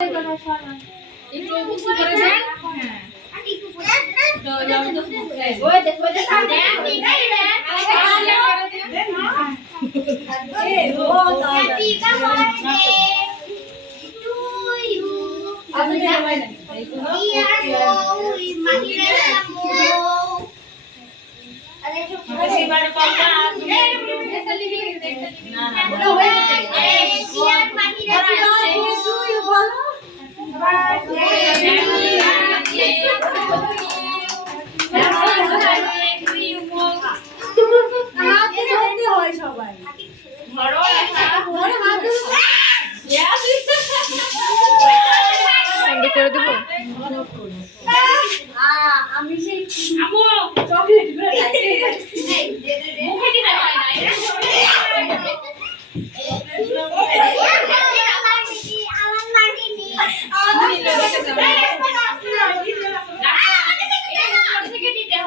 একটু উঁচু করে যান। হ্যাঁ তো যাও তো ওই দেখো দেন ঠিকই দেন হ্যাপি বার্থডে টু ইউ আমি দেখাই না ডিয়ার বউ মাহিরা বউ আরে সেবারে পাল্টা না না হয়ে গেছে ডিয়ার মাহিরা টু ইউ বলো করে দেবো আমি সেই আমু চকলেট গুলো মুখে দিতে হয় না আমার মাটি নি